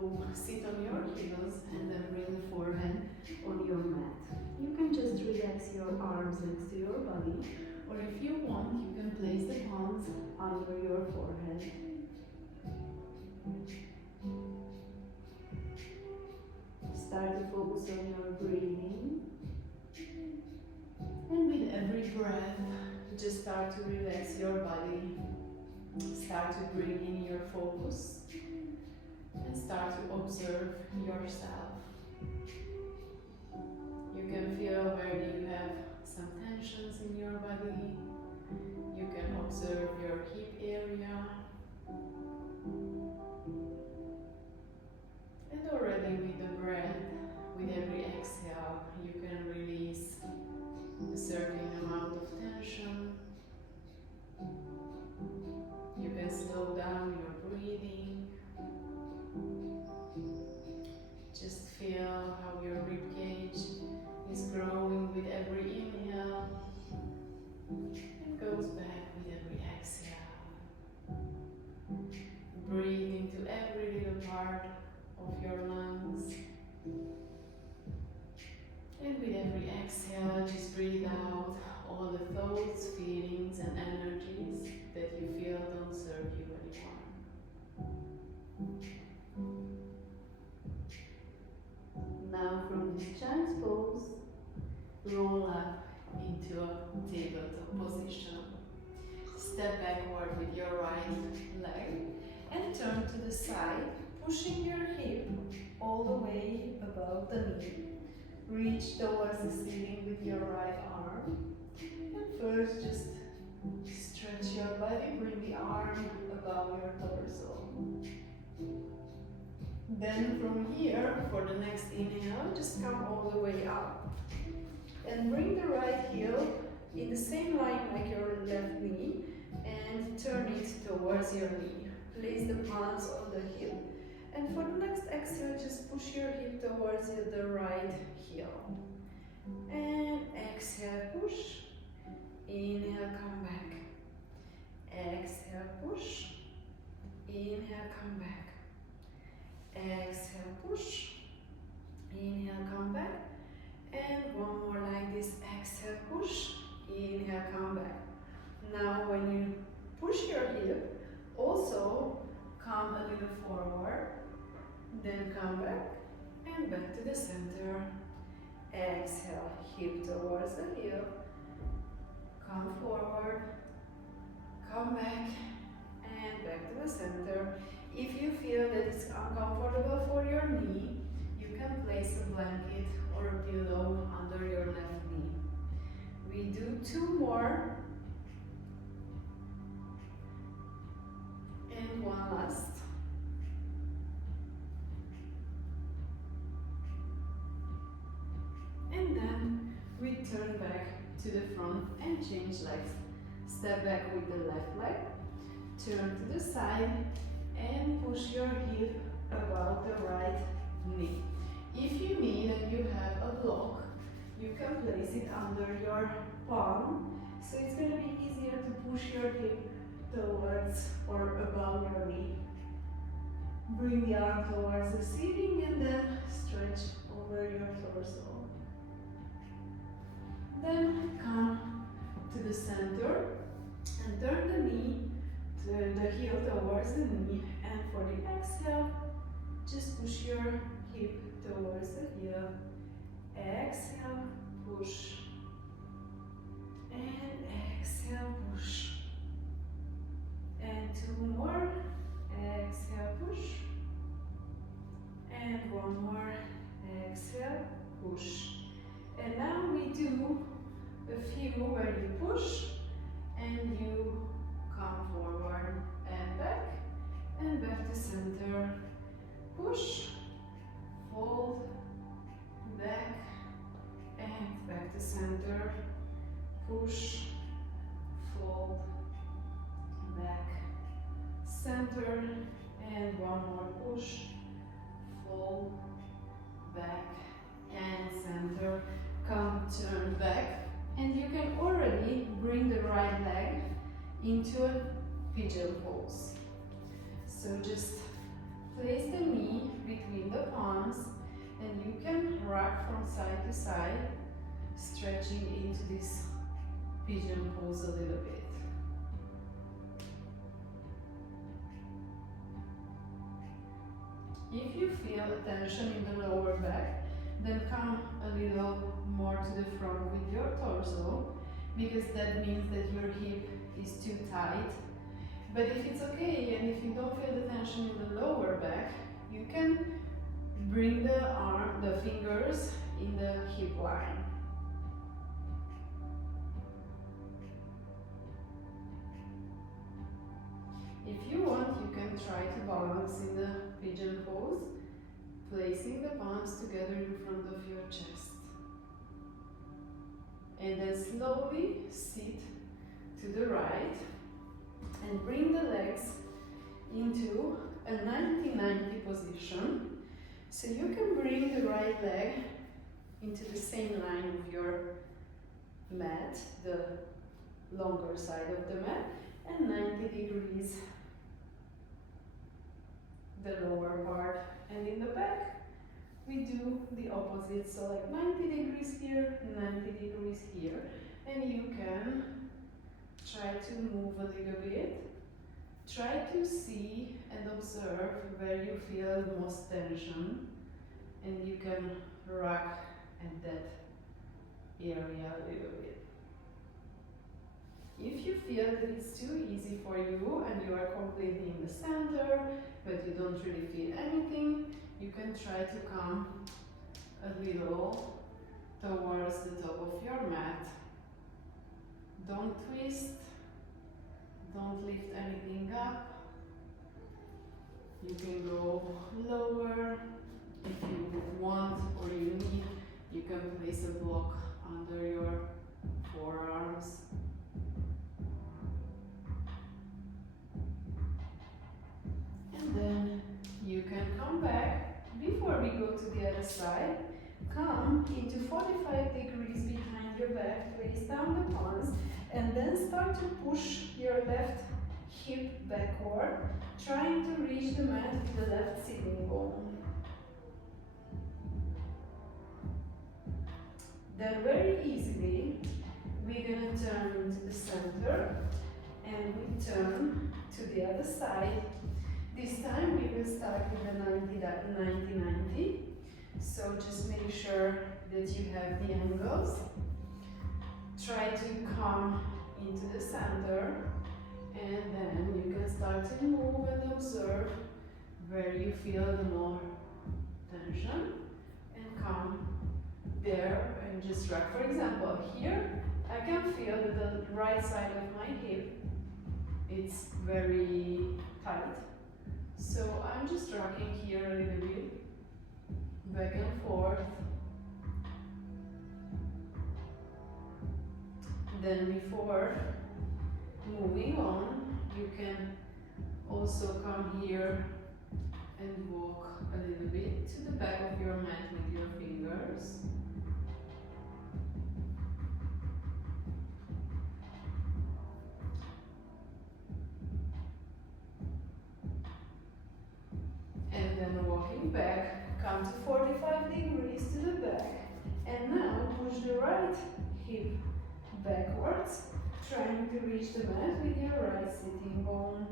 So sit on your heels and then bring the forehead on your mat. You can just relax your arms next to your body, or if you want, you can place the palms under your forehead. Start to focus on your breathing. And with every breath, just start to relax your body. Start to bring in your focus. And start to observe yourself. You can feel where you have some tensions in your body. You can observe your hip area. And already with the breath, with every exhale, you can release a certain amount of tension. You can slow down your breathing. Just feel how your ribcage is growing with every inhale and goes back with every exhale. Breathe into every little part of your lungs. And with every exhale, just breathe out all the thoughts, feelings, and energies that you feel don't serve you anymore. Now from this child's pose, roll up into a tabletop position. Step backward with your right leg and turn to the side, pushing your hip all the way above the knee. Reach towards the ceiling with your right arm. And first just stretch your body, bring the arm above your torso. Then from here, for the next inhale, just come all the way up. And bring the right heel in the same line like your left knee and turn it towards your knee. Place the palms on the hip. And for the next exhale, just push your hip towards the right heel. And exhale, push. Inhale, come back. Exhale, push. Inhale, come back. Exhale, push. Inhale, come back. And one more like this. Exhale, push. Inhale, come back. Now when you push your hip, also come a little forward. Then come back and back to the center. Exhale, hip towards the heel. Come forward. Come back and back to the center. If you feel that it's uncomfortable for your knee, you can place a blanket or a pillow under your left knee. We do 2 more. And one last. And then we turn back to the front and change legs. Step back with the left leg, turn to the side and push your hip above the right knee. If you need and you have a block, you can place it under your palm, so it's going to be easier to push your hip towards or above your knee. Bring the arm towards the ceiling and then stretch over your torso. Then come to the center and turn the heel towards the knee, and for the exhale, just push your hip towards the heel. Exhale, push. And exhale, push. And 2 more. Exhale, push. And 1 more. Exhale, push. And now we do a few where you push and you come forward and back to center. Push, fold, back and back to center. Push, fold, back, center, and 1 more push, fold, back and center. Come, turn back, and you can already bring the right leg into a pigeon pose. So just place the knee the palms, and you can rock from side to side, stretching into this pigeon pose a little bit. If you feel a tension in the lower back, then come a little more to the front with your torso, because that means that your hip is too tight. But if it's okay, and if you don't feel the tension in the lower back, you can bring the fingers in the hip line. If you want, you can try to balance in the pigeon pose, placing the palms together in front of your chest. And then slowly sit to the right and bring the legs into a 90-90 position. So you can bring the right leg into the same line of your mat, the longer side of the mat, and 90 degrees the lower part. And in the back, we do the opposite. So like 90 degrees here, 90 degrees here. And you can try to move a little bit. Try to see and observe where you feel the most tension, and you can rock at that area a little bit. If you feel that it's too easy for you and you are completely in the center, but you don't really feel anything, you can try to come a little towards the top of your mat. Don't twist. Don't lift anything up. You can go lower if you want or you need. You can place a block under your forearms. And then you can come back. Before we go to the other side, come into 45 degrees behind your back, place down the palms, and then start to push your left hip backward, trying to reach the mat with the left sitting bone. Then very easily, we're going to turn into the center, and we turn to the other side. This time we will start with the 90-90. So just make sure that you have the angles. Try to come into the center, and then you can start to move and observe where you feel the more tension, and come there and just rock. For example, here I can feel that the right side of my hip, it's very tight. So I'm just rocking here a little bit, back and forth. Then before moving on, you can also come here and walk a little bit to the back of your mat with your fingers. And then walking back, come to 45 degrees to the back. And now push the right hip backwards, trying to reach the mat with your right sitting bone.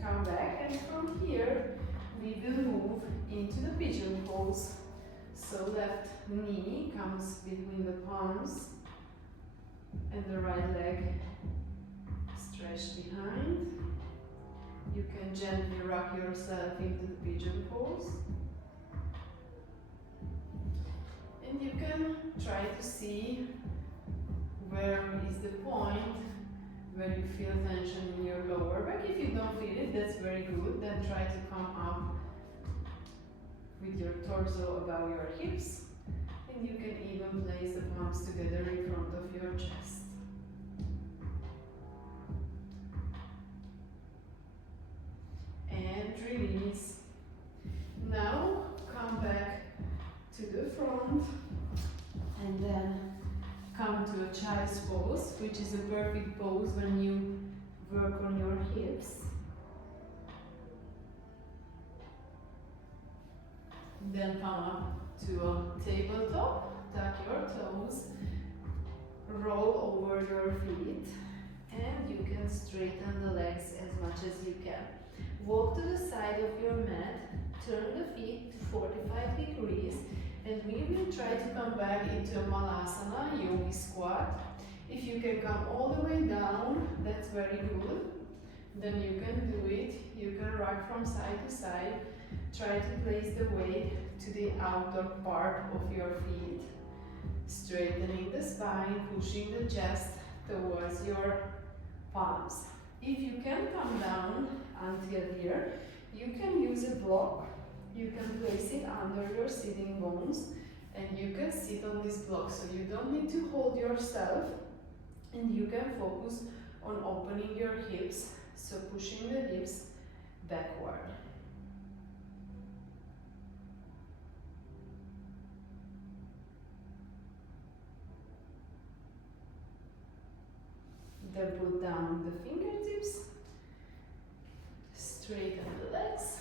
Come back, and from here we will move into the pigeon pose. So left knee comes between the palms and the right leg stretched behind. You can gently rock yourself into the pigeon pose. And you can try to see where is the point where you feel tension in your lower back. If you don't feel it, that's very good. Then try to come up with your torso above your hips. And you can even place the palms together in front of your chest. And release. Now come back to the front, and then come to a child's pose, which is a perfect pose when you work on your hips. Then come up to a tabletop, tuck your toes, roll over your feet, and you can straighten the legs as much as you can. Walk to the side of your mat, turn the feet to 45 degrees, and we will try to come back into a Malasana, yogi squat. If you can come all the way down, that's very good. Then you can do it. You can rock from side to side. Try to place the weight to the outer part of your feet. Straightening the spine, pushing the chest towards your palms. If you can come down until here, you can use a block. You can place it under your sitting bones and you can sit on this block, so you don't need to hold yourself, and you can focus on opening your hips, so pushing the hips backward. Then put down the fingertips, straighten the legs,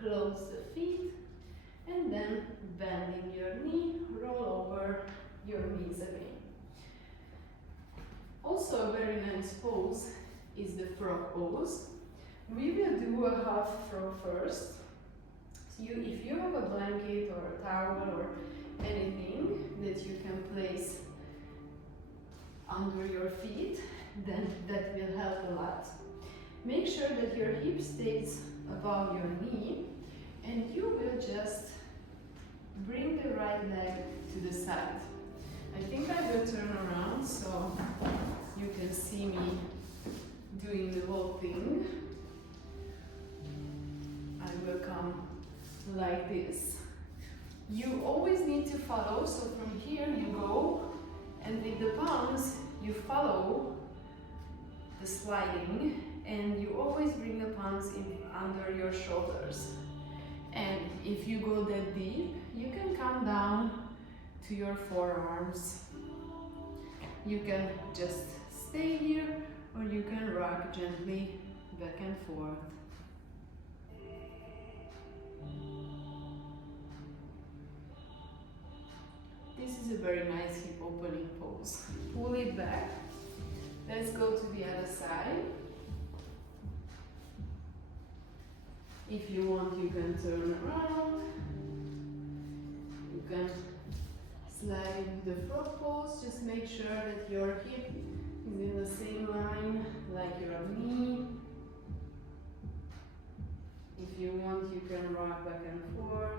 close the feet, and then bending your knee, roll over your knees again. Also a very nice pose is the frog pose. We will do a half frog first. So if you have a blanket or a towel or anything that you can place under your feet, then that will help a lot. Make sure that your hip stays above your knee, and you will just bring the right leg to the side. I think I will turn around so you can see me doing the whole thing. I will come like this. You always need to follow, so from here you go, and with the palms you follow the sliding, and you always bring the palms in under your shoulders. And if you go that deep, you can come down to your forearms. You can just stay here, or you can rock gently back and forth. This is a very nice hip opening pose. Pull it back. Let's go to the other side. If you want, you can turn around. You can slide into the frog pose. Just make sure that your hip is in the same line like your knee. If you want, you can rock back and forth.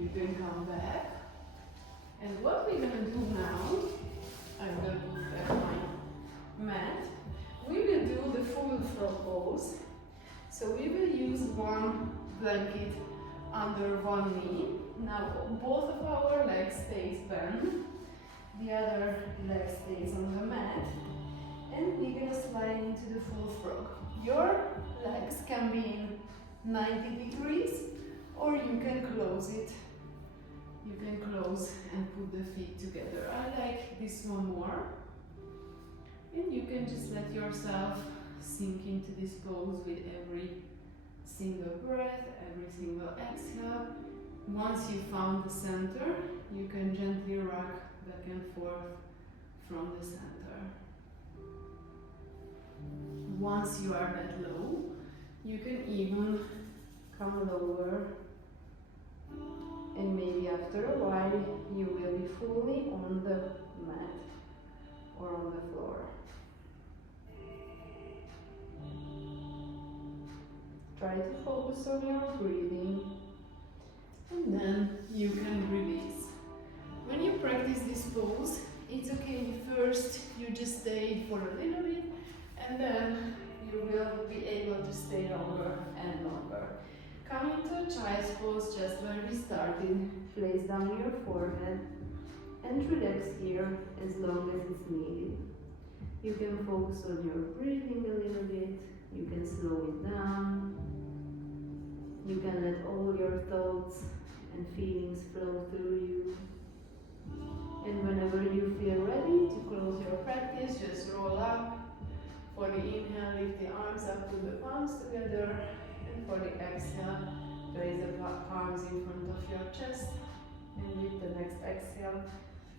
You can come back. And what we're going to do now, I'm going to put back my mat. We will do the full frog pose. So we will use one blanket under one knee. Now both of our legs stays bent. The other leg stays on the mat. And we're going to slide into the full frog. Your legs can be in 90 degrees, or you can close it. You can close and put the feet together. I like this one more. And you can just let yourself sink into this pose with every single breath, every single exhale. Once you found the center, you can gently rock back and forth from the center. Once you are that low, you can even come lower. And maybe after a while, you will be fully on the mat or on the floor. Try to focus on your breathing, and then you can release. When you practice this pose, it's okay first you just stay for a little bit, and then you will be able to stay longer and longer. Come into a child's pose just when we started. Place down your forehead and relax here as long as it's needed. You can focus on your breathing a little bit. You can slow it down. You can let all your thoughts and feelings flow through you. And whenever you feel ready to close your practice, just roll up. For the inhale, lift the arms up, put the palms together. And for the exhale, place the palms in front of your chest. And with the next exhale,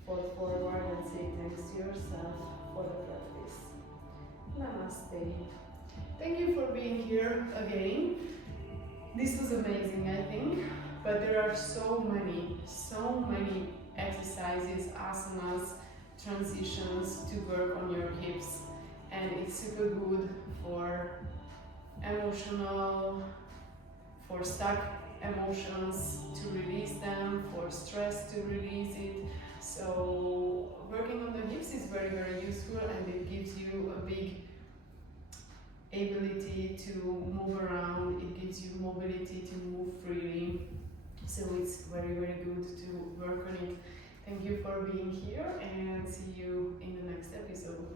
fold forward and say thanks to yourself for the practice. Namaste. Thank you for being here again. This was amazing, I think, but there are so many exercises, asanas, transitions to work on your hips, and it's super good for emotional, for stuck emotions to release them, for stress to release it. So working on the hips is very useful, and it gives you a big ability to move around, it gives you mobility to move freely. So it's very good to work on it. Thank you for being here, and see you in the next episode.